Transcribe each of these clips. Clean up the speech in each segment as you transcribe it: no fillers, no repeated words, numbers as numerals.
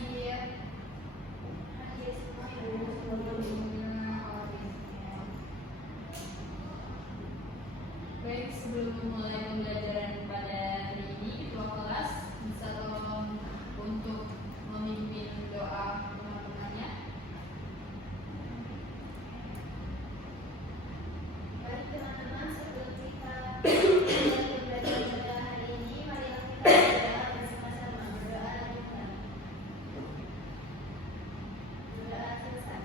Nazir. Baik, sebelum mulai pembelajaran pada hari ini, ketua kelas bisa tolong untuk memimpin doa teman-temannya. Baik teman-teman, sebelum kita mulai belajar pada hari ini, mari kita berdoa bersama-sama. Berdoa lanjutkan. Berdoa selesai.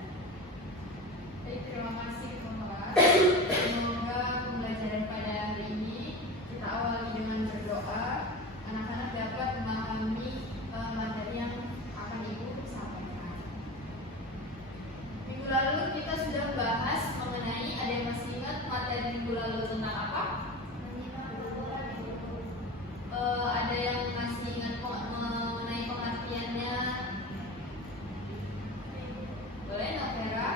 Baik, terima kasih ketua kelas. Semoga pembelajaran pada hari ini kita awali dengan berdoa. Anak-anak dapat memahami materi yang akan Ibu sampaikan. Minggu lalu kita sudah membahas mengenai, ada yang masih ingat materi minggu lalu tentang apa? Ada yang masih ingat mengenai pengertiannya? Boleh, Novera?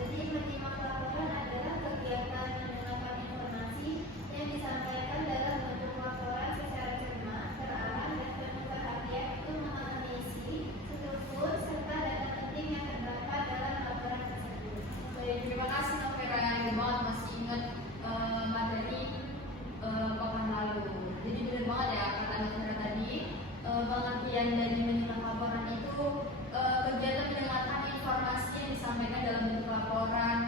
Jadi menyimak laporan adalah kegiatan mendengarkan informasi yang disampaikan dalam bentuk laporan secara cermat, terarah, dan penuh perhatian untuk memahami isi, struktur, serta data penting yang terdapat dalam laporan tersebut. Baik, terima kasih Novera yang banget masih ingat materi pekan lalu. Jadi benar banget ya kata Novera tadi, pengertian dari menyimak laporan itu kegiatan mendengarkan informasi yang disampaikan dalam bentuk laporan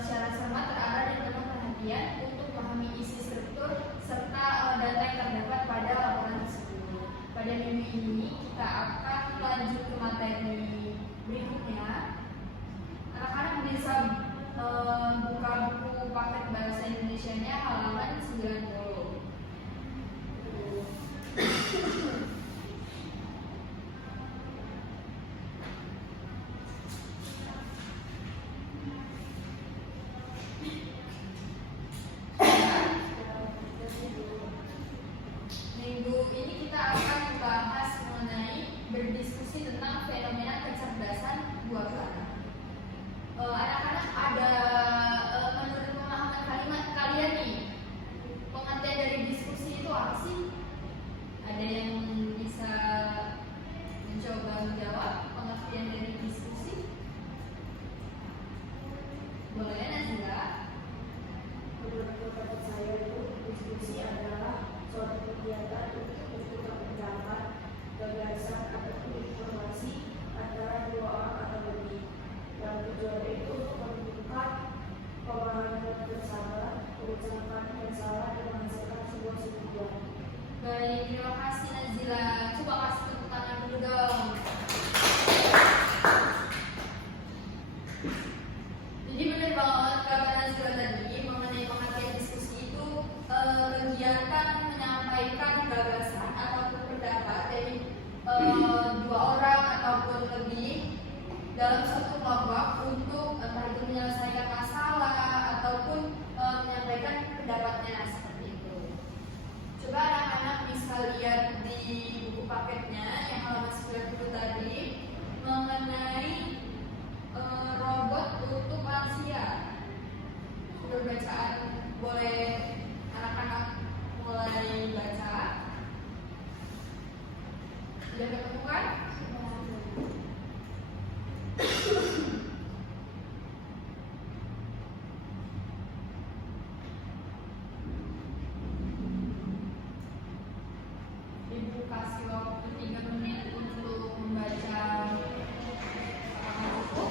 secara cermat, terarah, dan penuh perhatian untuk memahami isi, struktur, serta data yang terdapat pada laporan tersebut. Pada minggu ini kita akan lanjut ke materi berikutnya. Anak-anak bisa buka buku paket bahasa Indonesianya halaman 90. Minggu ini kita akan membahas mengenai berdiskusi tentang fenomena kecerdasan buah anak. Anak-anak, ada menurut pemahaman kalimat kalian nih, pengertian dari diskusi itu apa sih? Ada yang bisa mencoba menjawab pengertian dari diskusi? Boleh, Nazila? Menurut pendapat saya itu diskusi adalah suatu kegiatan untuk bertukar pendapat, gagasan ataupun informasi antara dua orang atau lebih. Yang tujuannya itu untuk menunjukkan pemahaman bersama, mengucapkan yang salah dan menghasilkan sebuah kesimpulan. Baik, terima kasih Nazila. Coba kasih tepuk tangan dulu dong. Jadi benar banget kata Nazila tadi mengenai pengertian diskusi itu kegiatan menyampaikan gagasan ataupun pendapat dari dua orang ataupun lebih dalam satu kelompok untuk entah itu menyelesaikan masalah ataupun menyampaikan pendapatnya seperti itu. Coba anak-anak bisa lihat di buku paketnya yang halaman 90 tadi mengenai robot untuk lansia. Sudah bacaan, boleh anak-anak mulai baca. Sudah ketemu kan? Ibu kasih waktu 3 menit untuk membaca buku.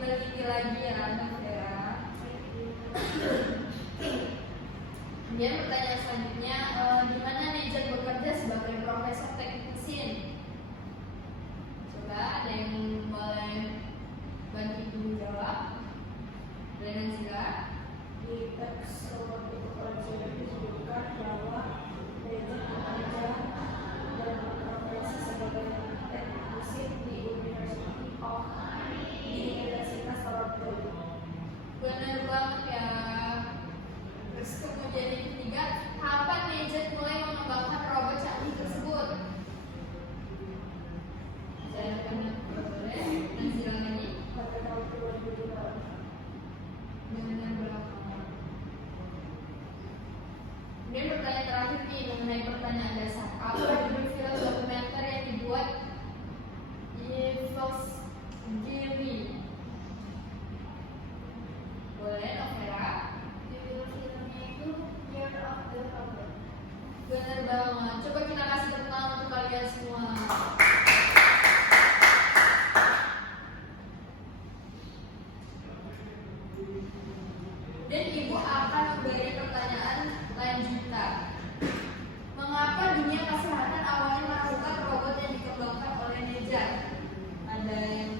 diteliti lagi ya Mbak ya. Kemudian pertanyaan selanjutnya, di mana Nejat bekerja sebagai profesor teknik mesin? Coba ada yang boleh bantu Ibu jawab? Boleh Nazila? Di teks robot pelajaran disebutkan bahwa Nejat bekerja dan berprofesi sebagai teknik mesin di Universitas Toronto. Benar banget ya. Terus kemudian yang ketiga, kapan Nejat mulai mengembangkan robot canggih tersebut? Saya akan boleh Nazila lagi. Pada tahun 2002. Benar banget. Kemudian pertanyaan terakhir nih mengenai pertanyaan dasar. Apa judul film dokumenter yang dibuat Yves Giri? Boleh Novera? Judul filmnya itu Year of the Robot. Benar banget. Coba kita kasih tepuk tangan untuk kalian semua. Dan Ibu akan memberi pertanyaan lanjutan. Mengapa dunia kesehatan awalnya melakukan robot yang dikembangkan oleh Nejat? Ada yang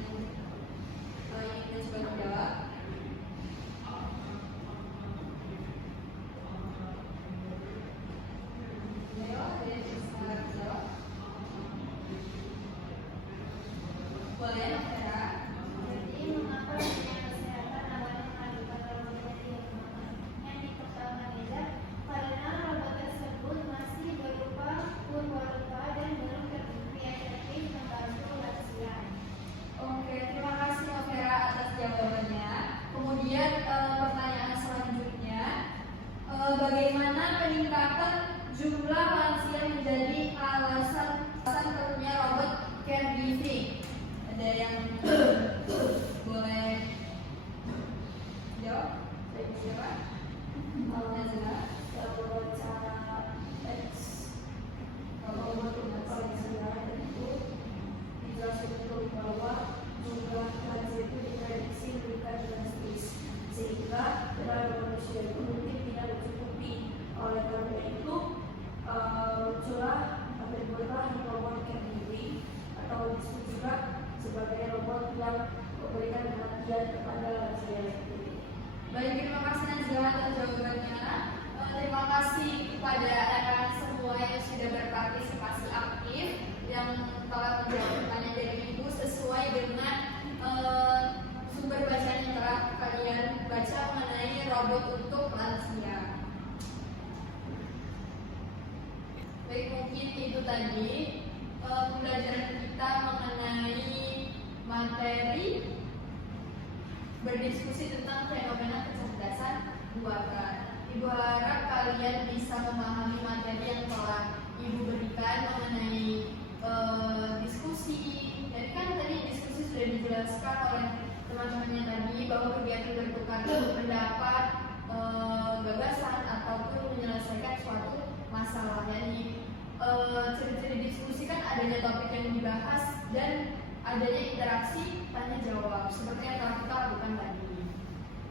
ingin coba jawab? Ayo, ada yang bisa jawab? Boleh, Novera? Jadi mengapa dunia kesehatan awalnya melakukan robot yang dikembangkan Nejat? Karena robot tersebut masih berupa purwarupa dan belum terbukti efektif membantu lansia. Oke, terima kasih Novera atas jawabannya. Kemudian pertanyaan selanjutnya, bagaimana peningkatan jumlah lansia menjadi alasan perlunya robot caregiving? Ada yang boleh jawab? Siapa? Nazila? Kalau baca teks robot pelajaran itu dijelaskan bahwa jumlah lansia itu diprediksi meningkat drastis sehingga tenaga manusia itu mungkin tidak mencukupi. Oleh karena itu terbentuklah robot caregiving atau disebut juga sebagai robot yang memberikan perhatian kepada lansia itu. Baik, terima kasih Nazila atas jawabannya. Terima kasih kepada anak-anak semua yang sudah berpartisipasi aktif, yang telah menjawab pertanyaan dari Ibu sesuai dengan sumber bacaan yang telah kalian baca mengenai robot untuk lansia. Baik, mungkin itu tadi pembelajaran kita mengenai materi berdiskusi tentang fenomena kecerdasan buatan. Ibu harap kalian bisa memahami materi yang telah Ibu berikan mengenai diskusi. Jadi kan tadi diskusi sudah dijelaskan oleh teman-temannya tadi bahwa kegiatan bertukar pendapat, gagasan ataupun menyelesaikan suatu masalah. Jadi ciri-ciri diskusi kan adanya topik yang dibahas dan adanya interaksi tanya jawab seperti yang telah kita lakukan tadi.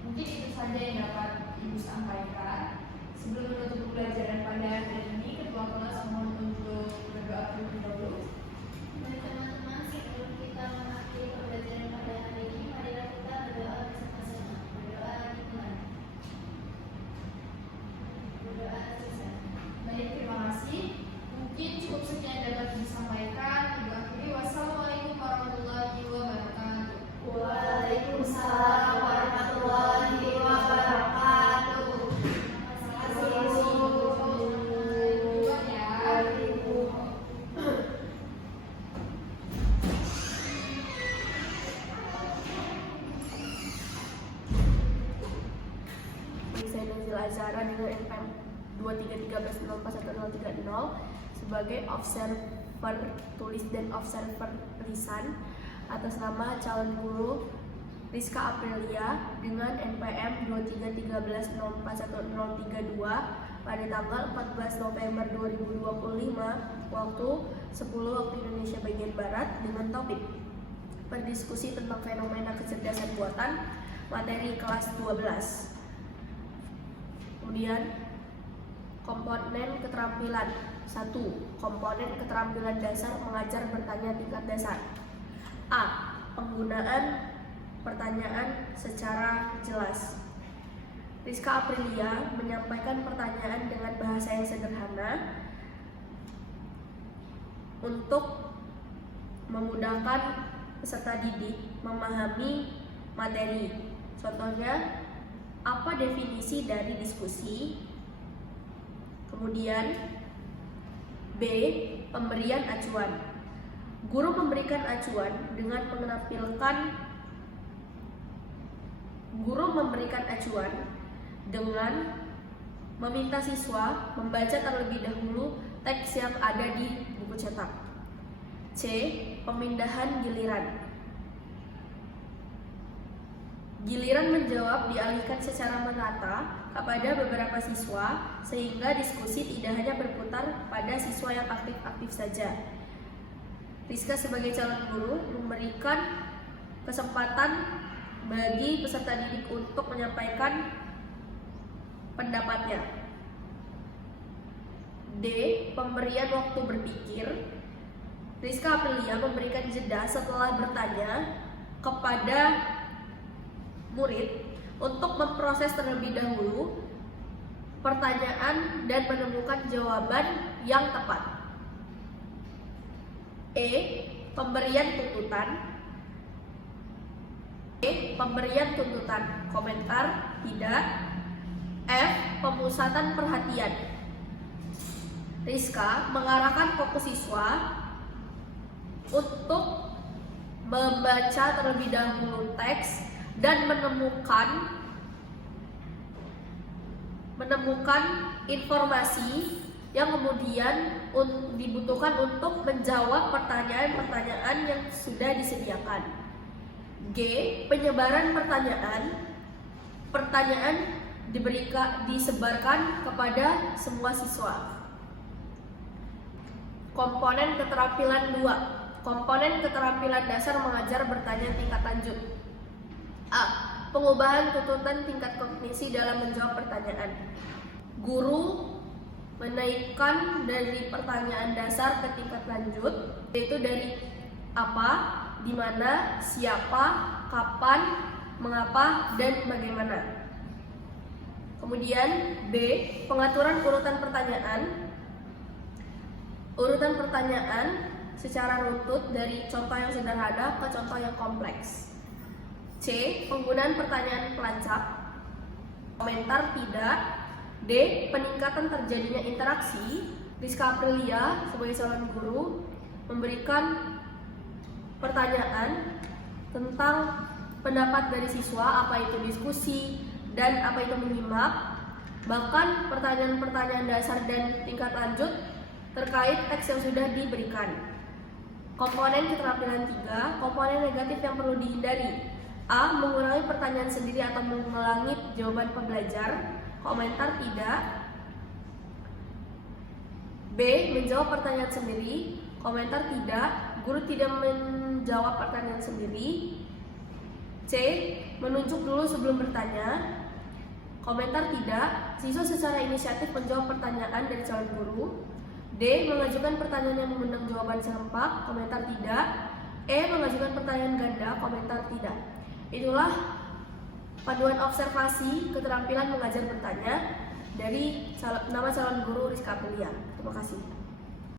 Mungkin itu saja yang dapat Ibu sampaikan. Sebelum menutup pembelajaran pada hari ini, ketua kelas mohon untuk berdoa terlebih dahulu. Baik teman-teman, sebelum kita mengakhiri pembelajaran pada hari ini, marilah kita berdoa bersama-sama. Berdoa dimulai. Berdoa selesai. Baik, terima kasih. Mungkin cukup sekian dapat disampaikan. Ibu akhiri, wassalamualaikum warahmatullahi wabarakatuh. Waalaikumsalam warahmatullahi wabarakatuh. Terima kasih. Duluan ya. Saya Nazila Azhara dengan NPM 2313041030 sebagai observer tulis dan observer lisan atas nama calon guru Rizka Aprilia dengan NPM 2313041032 pada tanggal 14 November 2025 waktu 10 waktu Indonesia bagian Barat dengan topik berdiskusi tentang fenomena kecerdasan buatan, materi kelas 12. Kemudian komponen keterampilan 1. Komponen keterampilan dasar mengajar bertanya tingkat dasar. A. Penggunaan pertanyaan secara jelas. Rizka Aprilia menyampaikan pertanyaan dengan bahasa yang sederhana untuk memudahkan peserta didik memahami materi. Contohnya, apa definisi dari diskusi? Kemudian B. Pemberian acuan. Guru memberikan acuan dengan meminta siswa membaca terlebih dahulu teks yang ada di buku cetak. C. Pemindahan giliran. Giliran menjawab dialihkan secara merata kepada beberapa siswa sehingga diskusi tidak hanya berputar pada siswa yang aktif-aktif saja. Rizka sebagai calon guru memberikan kesempatan bagi peserta didik untuk menyampaikan pendapatnya. D. Pemberian waktu berpikir. Rizka Aprilia memberikan jeda setelah bertanya kepada murid untuk memproses terlebih dahulu pertanyaan dan menemukan jawaban yang tepat. E. Pemberian tuntutan. Komentar tidak. F. Pemusatan perhatian. Rizka mengarahkan fokus siswa untuk membaca terlebih dahulu teks dan menemukan informasi yang kemudian dibutuhkan untuk menjawab pertanyaan-pertanyaan yang sudah disediakan. G. Penyebaran pertanyaan. Pertanyaan disebarkan kepada semua siswa. Komponen keterampilan 2. Komponen keterampilan dasar mengajar bertanya tingkat lanjut. A. Pengubahan tuntutan tingkat kognisi dalam menjawab pertanyaan. Guru menaikkan dari pertanyaan dasar ke tingkat lanjut, yaitu dari apa, di mana, siapa, kapan, mengapa, dan bagaimana. Kemudian B. Pengaturan urutan pertanyaan. Urutan pertanyaan secara runtut dari contoh yang sederhana ke contoh yang kompleks. C. Penggunaan pertanyaan pelacak. Komentar tidak. D. Peningkatan terjadinya interaksi. Rizka Aprilia sebagai calon guru memberikan pertanyaan tentang pendapat dari siswa, apa itu diskusi dan apa itu menyimak. Bahkan pertanyaan-pertanyaan dasar dan tingkat lanjut terkait teks yang sudah diberikan. Komponen keterampilan 3. Komponen negatif yang perlu dihindari. A. Mengulangi pertanyaan sendiri atau mengulangi jawaban pembelajar. Komentar tidak. B. Menjawab pertanyaan sendiri. Komentar tidak. Guru tidak menjawab pertanyaan sendiri. C. Menunjuk dulu sebelum bertanya. Komentar tidak. Siswa secara inisiatif menjawab pertanyaan dari calon guru. D. Mengajukan pertanyaan yang mengundang jawaban serempak. Komentar tidak. E. Mengajukan pertanyaan ganda. Komentar tidak. Itulah panduan observasi keterampilan mengajar bertanya dari nama calon guru Rizka Aprilia. Terima kasih.